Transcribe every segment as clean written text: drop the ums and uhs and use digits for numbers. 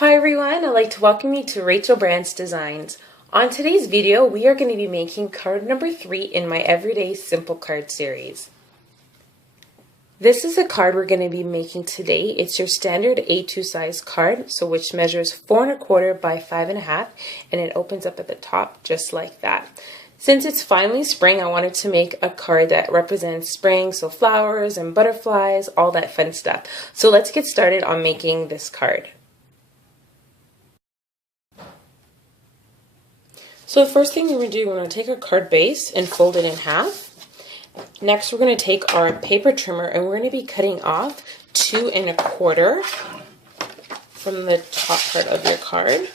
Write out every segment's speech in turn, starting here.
Hi everyone, I'd like to welcome you to Rachel Brands Designs. On today's video, we are going to be making card number 3 in my Everyday Simple Card series. This is a card we're going to be making today. It's your standard A2 size card, so which measures 4¼ by 5½, and it opens up at the top just like that. Since it's finally spring, I wanted to make a card that represents spring, so flowers and butterflies, all that fun stuff. So let's get started on making this card. So the first thing we're going to do, we're going to take our card base and fold it in half. Next, we're going to take our paper trimmer and we're going to be cutting off 2¼ from the top part of your card.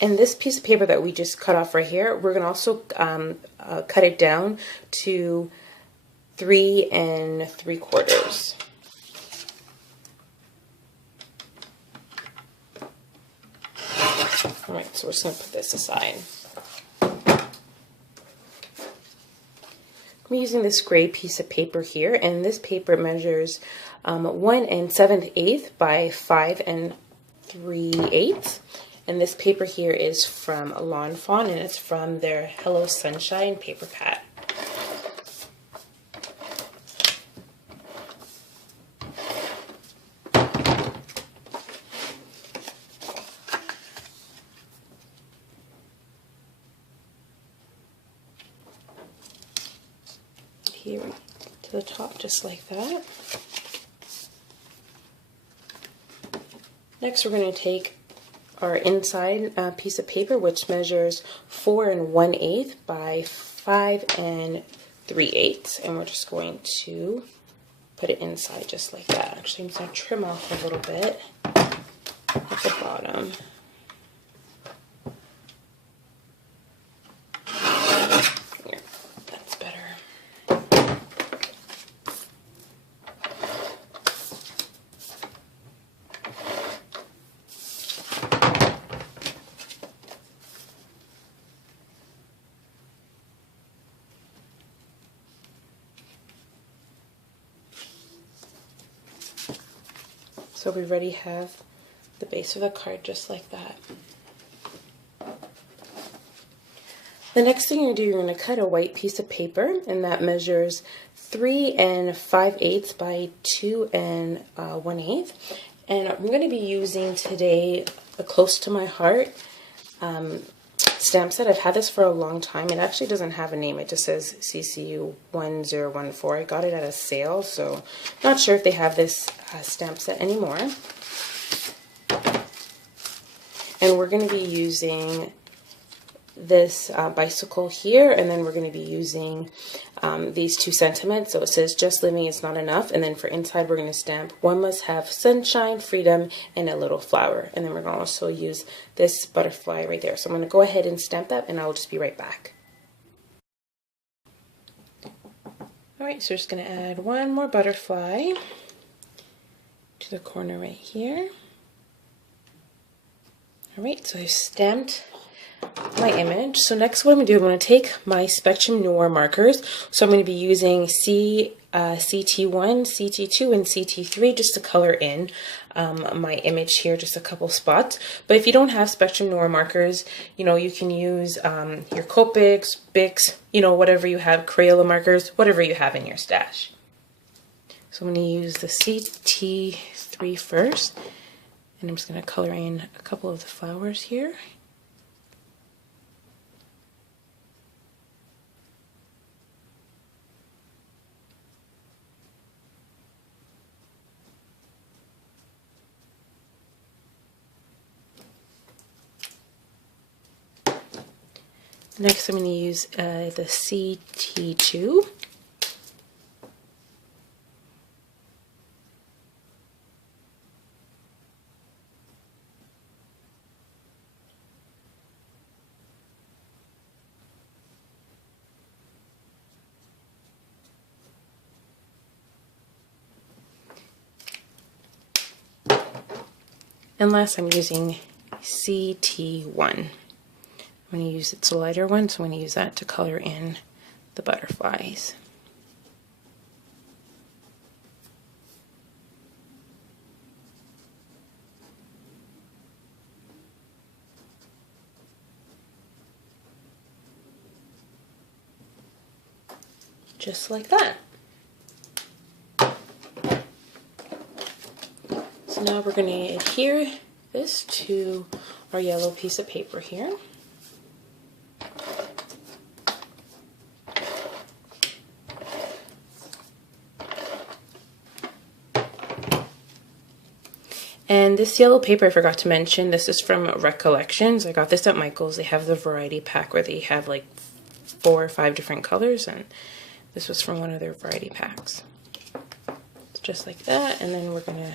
And this piece of paper that we just cut off right here, we're going to also cut it down to 3¾ Alright, so we're just going to put this aside. I'm using this gray piece of paper here, and this paper measures 1 7/8 by 5 3/8. And this paper here is from Lawn Fawn, and it's from their Hello Sunshine paper pad. Here to the top, just like that. Next, we're going to take our inside piece of paper, which measures 4 1/8 by 5 3/8, and we're just going to put it inside just like that. Actually, I'm just going to trim off a little bit at the bottom. Here, that's better. So we already have the base of the card just like that. The next thing you're going to do, you're going to cut a white piece of paper, and that measures 3 5/8 by 2 1/8. And I'm going to be using today a Close to My Heart stamp set. I've had this for a long time. It actually doesn't have a name. It just says CCU 1014. I got it at a sale, so not sure if they have this stamp set anymore. And we're going to be using this bicycle here, and then we're going to be using these 2 sentiments. So it says just living is not enough, and then for inside we're going to stamp one must have sunshine, freedom, and a little flower. And then we're going to also use this butterfly right there. So I'm going to go ahead and stamp that, and I'll just be right back. Alright, so we're just going to add one more butterfly to the corner right here. Alright, so I've stamped my image. So next what I'm going to do, I'm going to take my Spectrum Noir markers. So I'm going to be using CT1, CT2, and CT3 just to color in my image here, just a couple spots. But if you don't have Spectrum Noir markers, you know, you can use your Copics, Bics, you know, whatever you have, Crayola markers, whatever you have in your stash. So I'm going to use the CT3 first, and I'm just going to color in a couple of the flowers here. Next, I'm going to use the CT2. And last, I'm using CT1. I'm going to use, it's a lighter one, so I'm going to use that to color in the butterflies. Just like that. So now we're going to adhere this to our yellow piece of paper here. And this yellow paper, I forgot to mention, this is from Recollections. I got this at Michael's. They have the variety pack where they have like 4 or 5 different colors, and this was from one of their variety packs. It's just like that, and then we're going to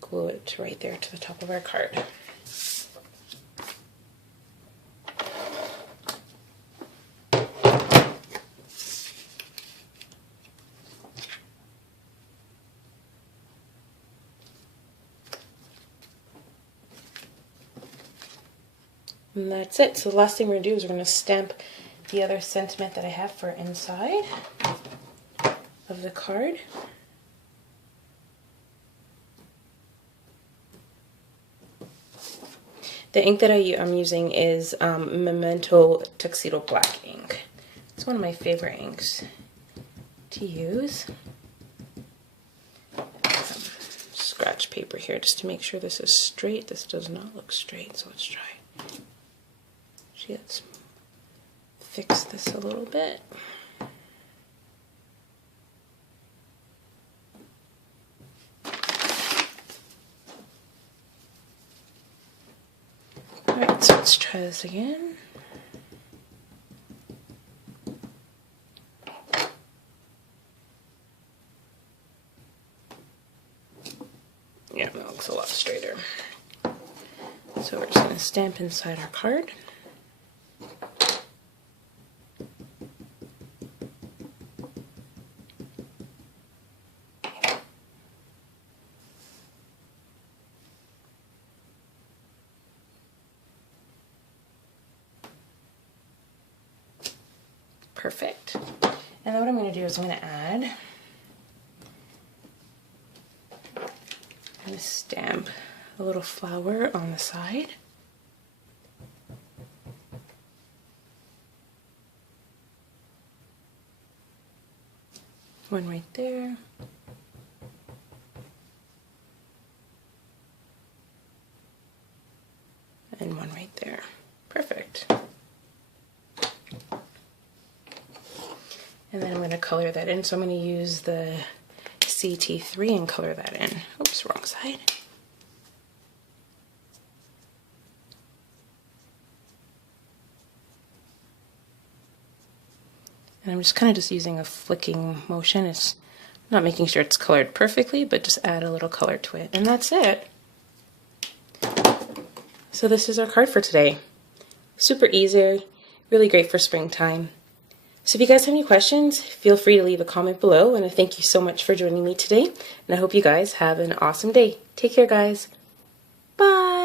glue it right there to the top of our card. And that's it. So the last thing we're going to do is we're going to stamp the other sentiment that I have for inside of the card. The ink that I'm using is Memento Tuxedo Black ink. It's one of my favorite inks to use. Scratch paper here just to make sure this is straight. This does not look straight, so let's try. Let's fix this a little bit. Alright, so let's try this again. Yeah, that looks a lot straighter. So we're just going to stamp inside our card. Perfect. And then what I'm going to do is I'm going to add and stamp a little flower on the side. One right there. And one right there. Perfect. And then I'm going to color that in. So I'm going to use the CT3 and color that in. Oops, wrong side. And I'm just kind of just using a flicking motion. It's not making sure it's colored perfectly, but just add a little color to it. And that's it. So this is our card for today. Super easy, really great for springtime. So if you guys have any questions, feel free to leave a comment below, and I thank you so much for joining me today, and I hope you guys have an awesome day. Take care, guys. Bye!